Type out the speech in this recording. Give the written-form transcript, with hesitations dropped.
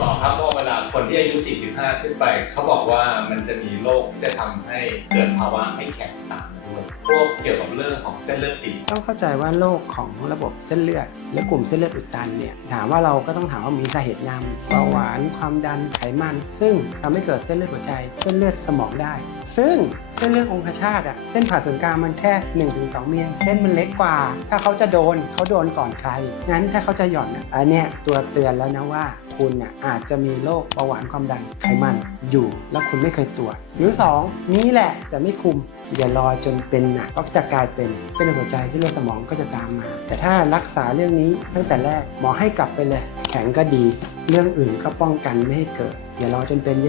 หมอครับว่าเวลาคนที่อายุ 45 ขึ้นไปเขาบอกว่ามันจะมีโรคจะทำให้เกิดภาวะให้แข็งตามด้วยพวกเกี่ยวกับเรื่องของเส้นเลือดตีบต้องเข้าใจว่าโรคของระบบเส้นเลือดและกลุ่มเส้นเลือดอุดตันเนี่ยถามว่าเราก็ต้องถามว่ามีสาเหตุนำเบาหวานความดันไขมันซึ่งทำให้เกิดเส้นเลือดหัวใจเส้นเลือดสมองได้ซึ่งเส้นเลือดองคชาตเส้นผ่าศูนย์กลางมันแค่ 1-2 มิลเส้นมันเล็กกว่าถ้าเขาจะโดนเขาโดนก่อนใครงั้นถ้าเขาจะหย่อนอันเนี้ยตัวเตือนแล้วนะว่าคุณอาจจะมีโรคเบาหวานความดันไขมันอยู่แล้วคุณไม่เคยตรวจหรือ2มีแหละแต่ไม่คุมอย่ารอจนเป็นหนักก็จะกลายเป็นเส้นเลือดหัวใจเส้นเลือดสมองก็จะตามมาแต่ถ้ารักษาเรื่องนี้ตั้งแต่แรกหมอให้กลับไปเลยแข็งก็ดีเรื่องอื่นก็ป้องกันไม่ให้เกิดอย่ารอจนเป็นเยอะ